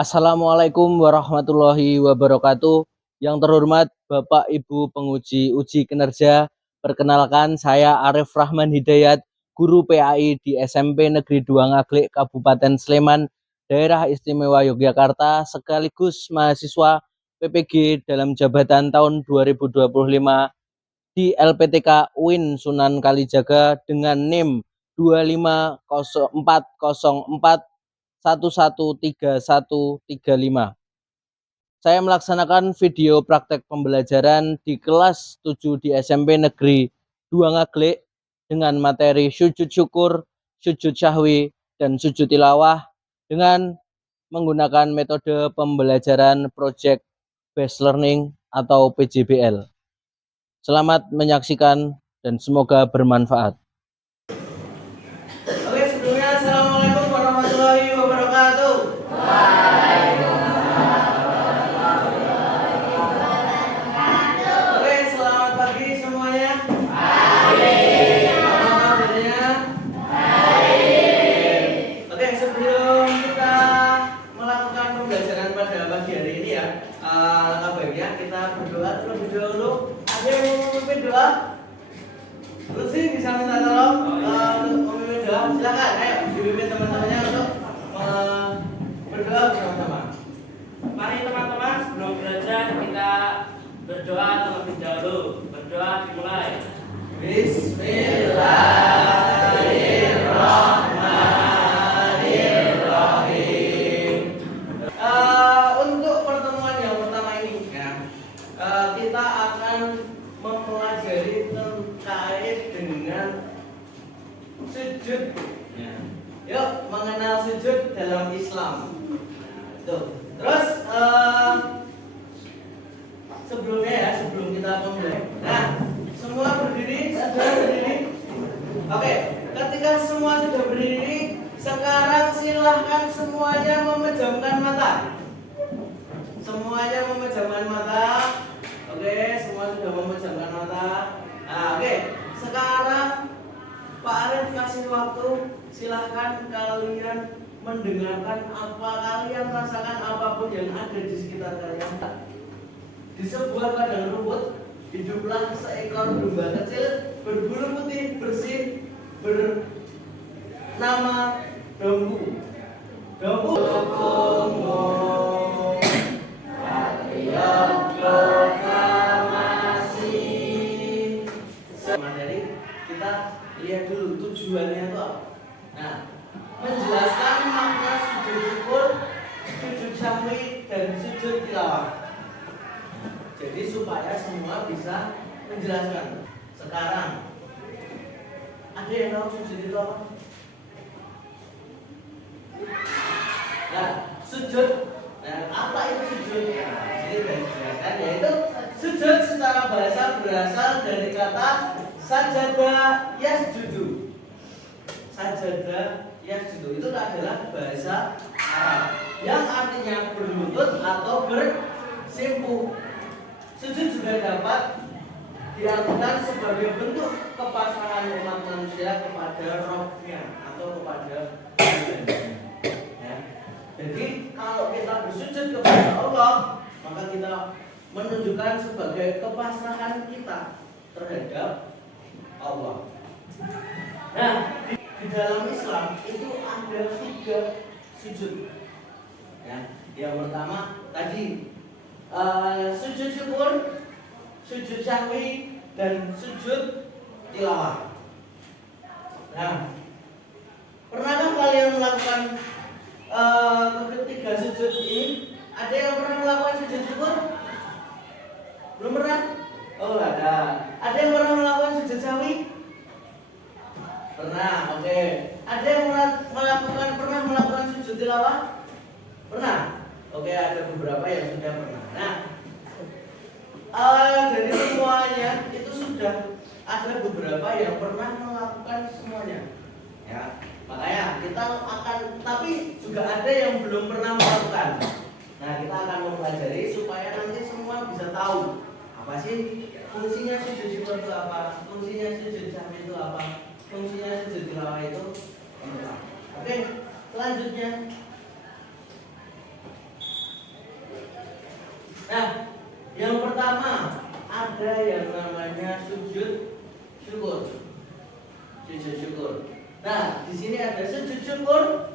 Assalamualaikum warahmatullahi wabarakatuh. Yang terhormat Bapak Ibu penguji uji kinerja, perkenalkan saya Arif Rahman Hidayat, guru PAI di SMP Negeri 2 Ngaglik, Kabupaten Sleman, Daerah Istimewa Yogyakarta, sekaligus mahasiswa PPG dalam jabatan tahun 2025 di LPTK UIN Sunan Kalijaga dengan NIM 25044113135. Saya melaksanakan video praktek pembelajaran di kelas 7 di SMP Negeri 2 Ngaglik dengan materi sujud syukur, sujud syahwi, dan sujud tilawah dengan menggunakan metode pembelajaran Project Based Learning atau PJBL. Selamat menyaksikan dan semoga bermanfaat. Oke, sebelumnya Assalamualaikum warahmatullahi wabarakatuh. Oke, selamat pagi semuanya. Apa kabarnya? Oke, sebelum kita melakukan pembelajaran pada pagi hari ini ya, langkah baiknya kita berdoa terlebih dahulu. Ada yang mau memimpin doa? Lutfi bisa minta tolong untuk memimpin doa. Silakan, ayo dipimpin teman-temannya untuk berdoa bersama-sama. Mari teman-teman, sebelum belajar kita berdoa terlebih dahulu. Berdoa dimulai. Bismillahirrahmanirrahim. Untuk pertemuan yang pertama ini ya, kita akan mempelajari terkait dengan sujud. Ya. Yuk mengenal sujud dalam Islam. Tuh. Terus sebelumnya ya, sebelum kita mulai. Nah, semua berdiri, sudah berdiri. Oke, ketika semua sudah berdiri, sekarang silahkan semuanya memejamkan mata. Semuanya memejamkan mata. Oke, semua sudah memejamkan mata. Nah, oke. Sekarang Pak Arif kasih waktu, silahkan kalian mendengarkan apa kalian rasakan apapun yang ada di sekitar kalian. Di sebuah padang rumput hiduplah seekor domba kecil berbulu putih bersih bernama Dombu. Dombu. Materi kita lihat dulu tujuannya itu apa. Nah, menjelaskan makna sujud syukur, sujud syahwi, dan sujud tilawah. Jadi supaya semua bisa menjelaskan. Sekarang ada yang tahu sujud itu apa? Nah, sujud. Nah, apa itu sujud? Nah, ini sudah dijelaskan, yaitu sujud secara bahasa berasal dari kata sajadah yasjudu. Sajadah yasjudu itu adalah bahasa Arab yang artinya berlutut atau bersimpuh. Sujud juga dapat diartikan sebagai bentuk kepasrahan umat manusia kepada Rabb-nya atau kepada Tuhannya. Ya. Jadi kalau kita bersujud kepada Allah, maka kita menunjukkan sebagai kepasrahan kita terhadap Allah. Nah, di dalam Islam itu ada 3 sujud. Ya, yang pertama tadi sujud syukur, sujud syahwi, dan sujud tilawah. Nah, pernahkah kalian melakukan ketiga sujud ini? Ada yang pernah melakukan sujud syukur? Belum pernah? Oh, ada. Ada yang pernah melakukan sujud syahwi? Pernah, oke. Ada yang pernah melakukan sujud tilawah? Pernah? Oke, ada beberapa yang sudah pernah. Nah, dari semuanya itu sudah ada beberapa yang pernah melakukan semuanya. Ya, makanya kita akan, tapi juga ada yang belum pernah melakukan. Nah, kita akan mempelajari supaya nanti semua bisa tahu apa sih fungsinya sujud syukur itu apa, fungsinya sujud syahwi itu apa, fungsinya sujud tilawah itu apa. Oke, selanjutnya ada yang namanya sujud syukur. Sujud syukur. Nah, di sini ada sujud syukur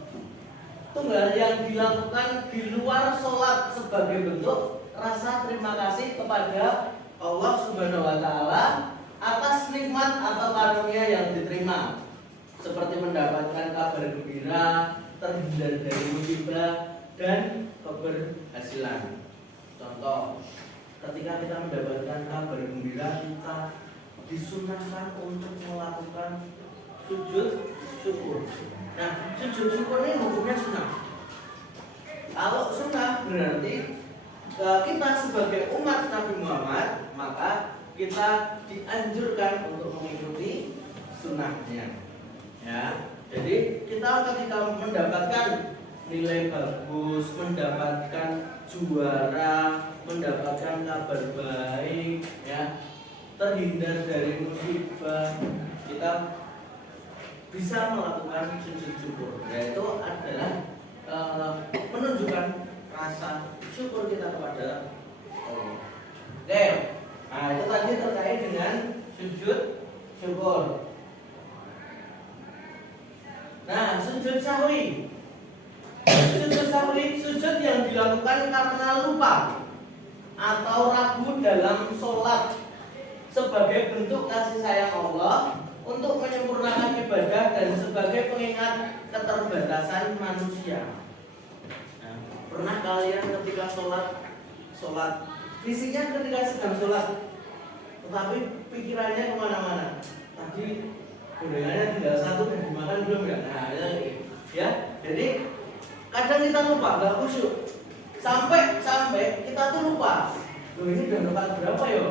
tunggal yang dilakukan di luar sholat sebagai bentuk rasa terima kasih kepada Allah Subhanahu wa Ta'ala atas nikmat atau karunia yang diterima, seperti mendapatkan kabar gembira, terhindar dari musibah dan keberhasilan. Contoh, ketika kita mendapatkan kabar gembira, kita disunahkan untuk melakukan sujud syukur. Nah, sujud syukur ini hukumnya sunnah. Kalau sunnah berarti kita sebagai umat Nabi Muhammad, maka kita dianjurkan untuk mengikuti sunnahnya. Ya, jadi kita ketika mendapatkan nilai bagus, mendapatkan juara, mendapatkan kabar baik, ya, terhindar dari musibah, kita bisa melakukan sujud syukur, yaitu adalah menunjukkan rasa syukur kita kepada Allah. Oke, nah itu tadi terkait dengan sujud syukur. Nah, sujud sahwi. Sujud sahwi, sujud yang dilakukan karena lupa atau ragu dalam sholat sebagai bentuk kasih sayang Allah untuk menyempurnakan ibadah dan sebagai pengingat keterbatasan manusia. Nah, pernah kalian ketika sholat fisiknya ketika sedang sholat, tetapi pikirannya kemana-mana. Tadi gorengannya tinggal satu dan dimakan belum ya? Nah, ya. Jadi kadang kita lupa, nggak khusyuk. Sampai kita tuh lupa. Loh, ini udah rakaat berapa ya?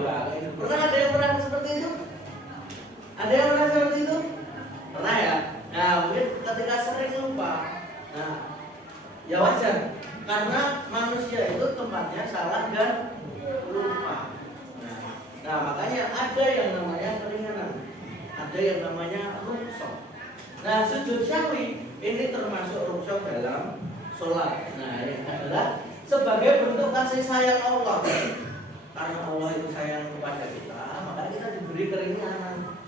Pernah ada yang pernah seperti itu? Ada yang pernah seperti itu? Pernah ya? Nah, mungkin ketika sering lupa. Nah, ya wajar. Karena manusia itu tempatnya salah dan lupa. Nah, makanya ada yang namanya keringanan. Ada yang namanya rukshoh. Nah, sujud syahwi ini termasuk rukshoh dalam sholat. Nah, ini adalah sebagai bentuk kasih sayang Allah. Karena Allah itu sayang kepada kita, maka kita diberi keringanan.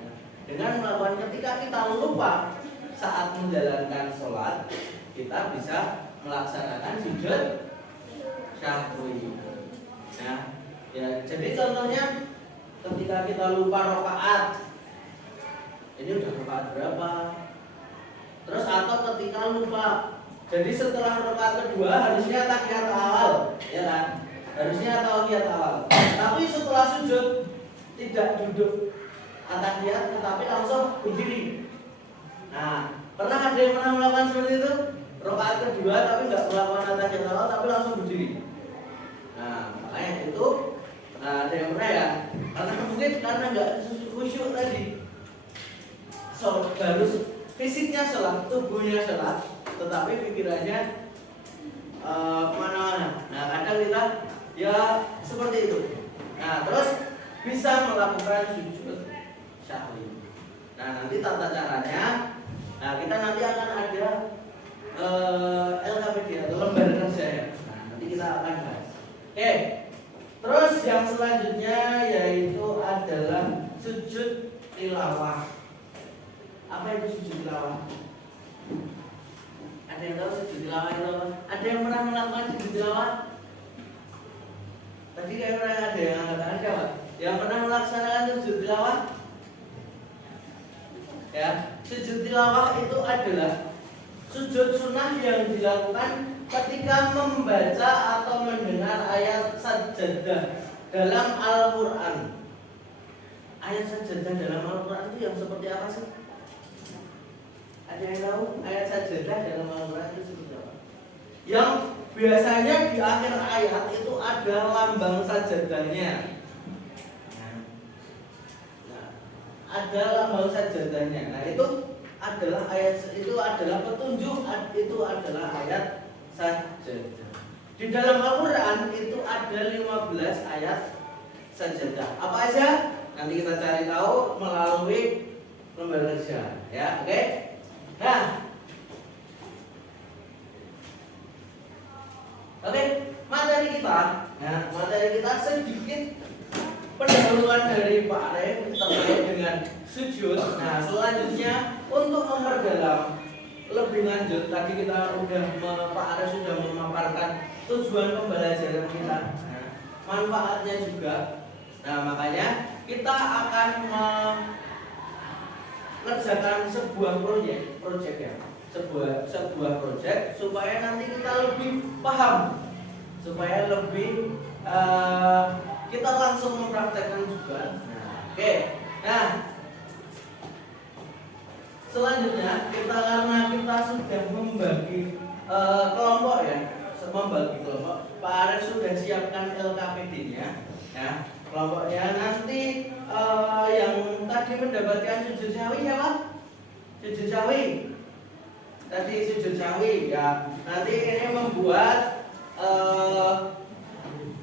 Nah, dengan melakukan ketika kita lupa saat menjalankan sholat, kita bisa melaksanakan sujud syahwi. Nah, ya, jadi contohnya ketika kita lupa rakaat, ini udah rakaat berapa? Terus atau ketika lupa, jadi setelah rakaat kedua harusnya tahiyat awal, ya kan? Harusnya tahiyat awal. Tapi setelah sujud tidak duduk tahiyat, tetapi langsung berdiri. Nah, pernah ada yang pernah melakukan seperti itu? Rakaat kedua tapi nggak melakukan tahiyat awal, tapi langsung berdiri. Nah, makanya itu ada yang pernah ya? Karena mungkin karena nggak khusyuk tadi. Baru fisiknya sholat, tubuhnya sholat, tetapi pikirannya kemana-mana. Nah, kadang kita ya seperti itu. Nah, terus bisa melakukan sujud syahwi. Nah, nanti tata caranya, nah kita nanti akan ada LKPD atau lembar kerja ya. Nah, nanti kita akan bahas. Oke. Terus yang selanjutnya yaitu adalah sujud tilawah. Apa itu sujud tilawah? Ada yang tahu sujud tilawah itu apa? Ada yang pernah melakukan sujud tilawah? Tadi kayak pernah ada yang angkat siapa? Yang pernah melaksanakan sujud tilawah? Ya, sujud tilawah itu adalah sujud sunnah yang dilakukan ketika membaca atau mendengar ayat sajadah dalam Al-Quran. Ayat sajadah dalam Al-Quran itu yang seperti apa sih? Ada yang tahu ayat sajadah dalam Al-Quran itu seperti apa? Yang biasanya di akhir ayat itu ada lambang sajadahnya. Nah, ada lambang sajadahnya. Nah, itu adalah ayat, itu adalah petunjuk, itu adalah ayat sajadah. Di dalam Al-Quran itu ada 15 ayat sajadah. Apa aja? Nanti kita cari tahu melalui lembar kerja, ya, oke? Nah, oke, materi kita sedikit pendahuluan dari Pak Arif terkait dengan sujud. Nah, selanjutnya untuk memperdalam lebih lanjut, tadi kita Pak Arif sudah memaparkan tujuan pembelajaran kita, nah, manfaatnya juga. Nah, makanya kita akan mengerjakan sebuah proyek ya, sebuah proyek supaya nanti kita lebih paham, supaya lebih kita langsung mempraktekkan juga. Nah, oke. Nah, selanjutnya karena kita sudah membagi kelompok ya, membagi kelompok. Pak Arif sudah siapkan LKPD-nya, ya. Kelompoknya nanti yang tadi mendapatkan sujud sawi siapa? Sujud sawi. Tadi sujud sawi ya. Nanti ini membuat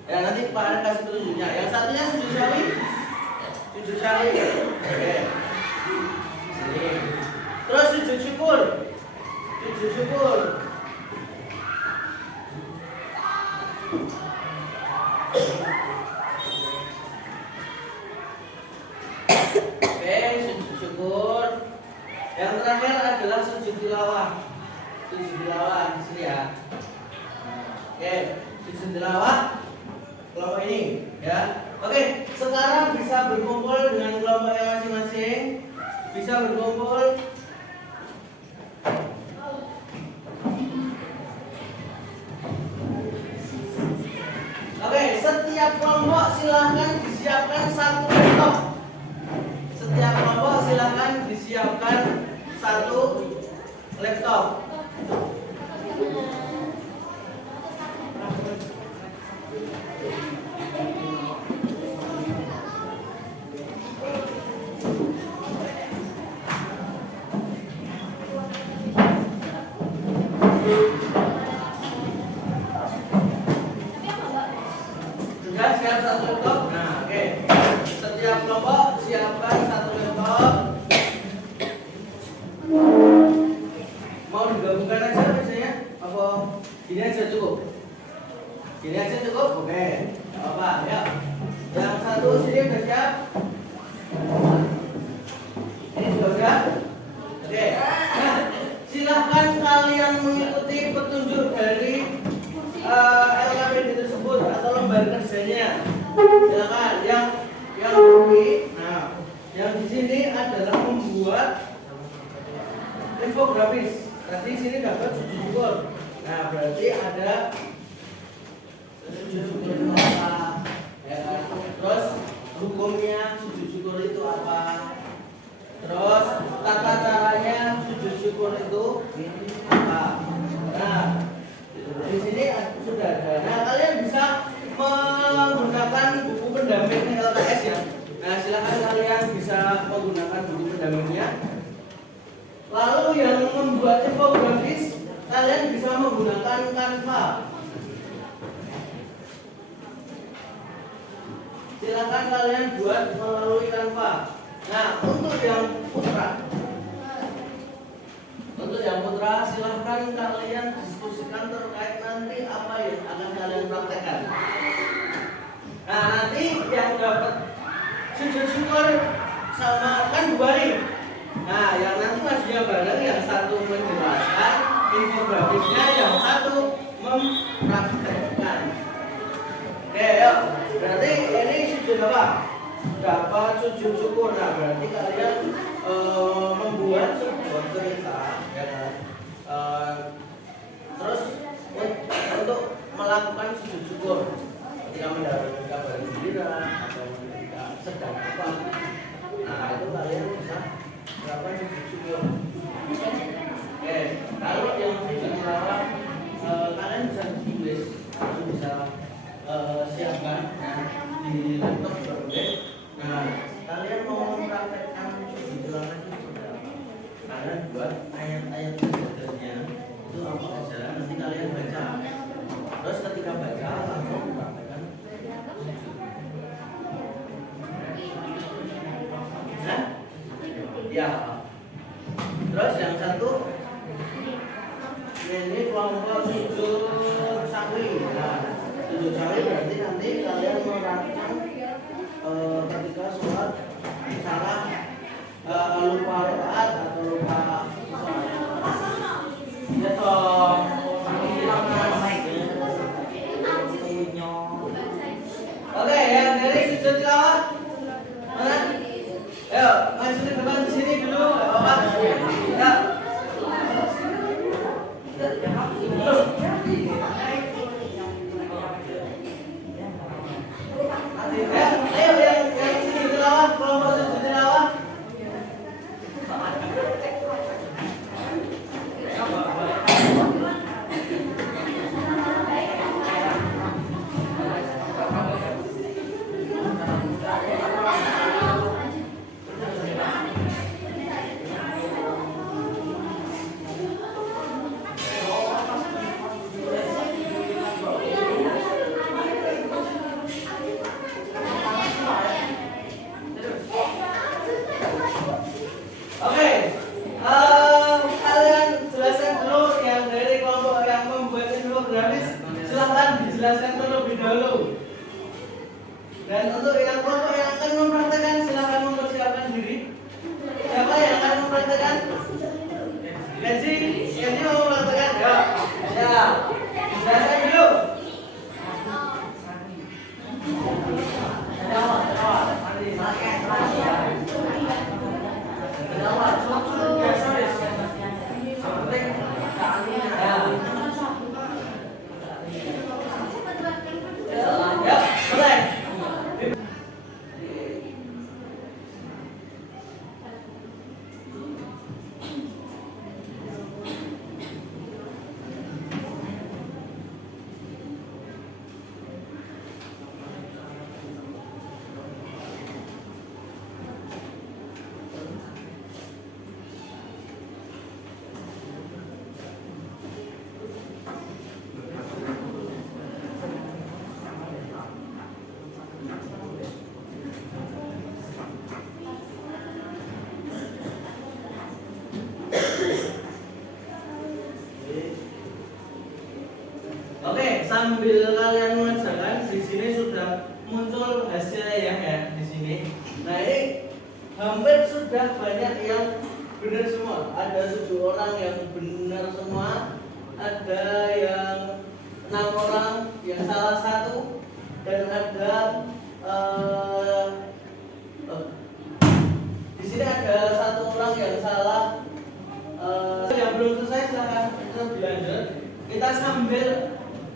ya nanti Pak Arif kasih petunjuknya. Yang satunya sujud sawi. Sujud sawi. Oke. Sini. Terus sujud syukur. Sujud syukur. Oke, sujud syukur. Yang terakhir adalah sujud tilawah. Sujud tilawah di sini ya. Oke, sujud tilawah kelompok ini ya. Oke, sekarang bisa berkumpul dengan kelompok yang masing-masing. Bisa berkumpul. Oke, setiap kelompok silahkan disiapkan satu laptop. Setiap kelompok silahkan disiapkan satu laptop. Sudah siap satu laptop? Nah, oke. Setiap kelompok siapkan satu laptop. Mau digabungkan aja biasanya? Apa gini aja cukup? Gini aja cukup? Oke. Apa? Ya. Yang satu sini udah siap? Ini sudah siap? Oke. Nah, silahkan kalian mengikuti petunjuk dari LKPD tersebut atau lembar kerjanya. Silakan yang ini. Nah, yang di sini adalah membuat infografis. Tadi sini dapat sujud syukur. Nah, berarti ada sujud syukur itu apa? Ya kan? Terus hukumnya sujud syukur itu apa? Terus tata caranya sujud syukur itu apa? Nah, di sini sudah ada. Nah, kalian bisa menggunakan buku pendamping LKS ya. Nah, silakan kalian bisa menggunakan buku pendampingnya. Lalu yang membuat infografis, kalian bisa menggunakan Canva. Silakan kalian buat melalui Canva. Nah, untuk yang putra, silahkan kalian diskusikan terkait nanti apa yang akan kalian praktekkan. Nah, nanti yang dapat sujud syukur sama kan dua nih. Nah, yang nanti majunya bareng, yang satu menjelaskan infografisnya, yang satu mempraktekkan. Oke, yuk. Berarti ini sujud apa? Dapat sujud syukur. Nah, berarti kalian membuat sebuah cerita, ya kan? Terus untuk melakukan sujud syukur ketika mendapatkan kabar gembira atau ketika sedang apa. Nah, itu kalian bisa melakukan sujud syukur. Oke, kalau yang sujud tilawah kalian bisa tulis, kalian bisa siapkan di laptop juga. Nah, kalian mau mempraktekkan sujud tilawah itu seperti apa? Kalian buat ayat-ayat sujudnya itu apa aja, nanti kalian baca. Terus ketika baca langsung mempraktekkan sujud. Nah, ya. Terus yang satu ini kelompok sujud sawi. Nah, sujud sawi berarti nanti kalian merancang grafis silahkan dijelaskan terlebih dahulu. Dan untuk yang kelompok yang akan mempraktekkan silahkan mempersiapkan diri. Siapa yang akan mempraktekkan? Kenji mau mempraktekkan? Ya. Jelaskan dulu. Ya, mulai. Oke, sambil kalian mengerjakan, di sini sudah muncul hasilnya ya di sini. Nah ini hampir sudah banyak yang benar semua. Ada 7 orang yang benar semua, ada yang 6 orang yang salah satu, dan ada di sini ada 1 orang yang salah. Yang belum selesai silahkan lebih lanjut. Kita sambil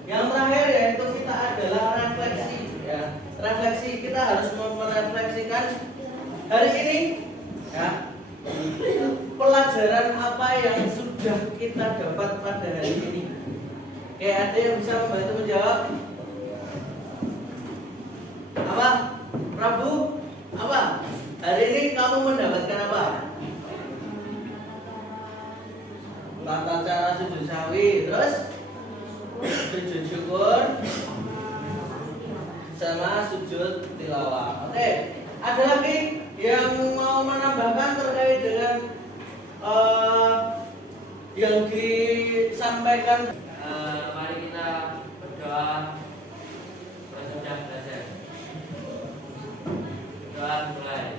yang terakhir yaitu kita adalah refleksi ya. Refleksi kita harus merefleksikan hari ini ya. Pelajaran apa yang sudah kita dapat pada hari ini? Oke, ada yang bisa membantu menjawab? Apa? Prabu? Apa? Hari ini kamu mendapatkan apa? Tata cara sujud sawi, terus sujud syukur sama sujud tilawah. Oke, ada lagi yang mau menambahkan terkait dengan yang disampaikan? Mari kita berdoa. Sudah belajar. Doa mulai.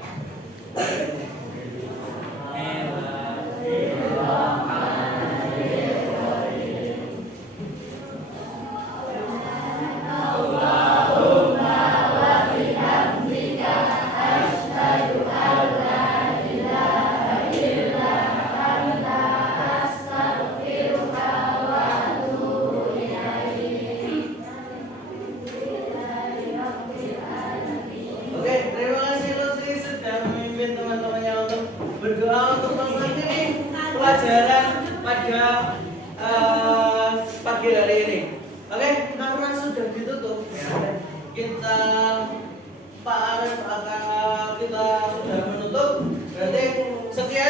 Oke, terima kasih Lutfi sudah memimpin teman-temannya untuk berdoa untuk mengakhiri pelajaran pada pagi hari ini. Oke, karena sudah ditutup, kita Pak Arif akan kita sudah menutup. Berarti sekian.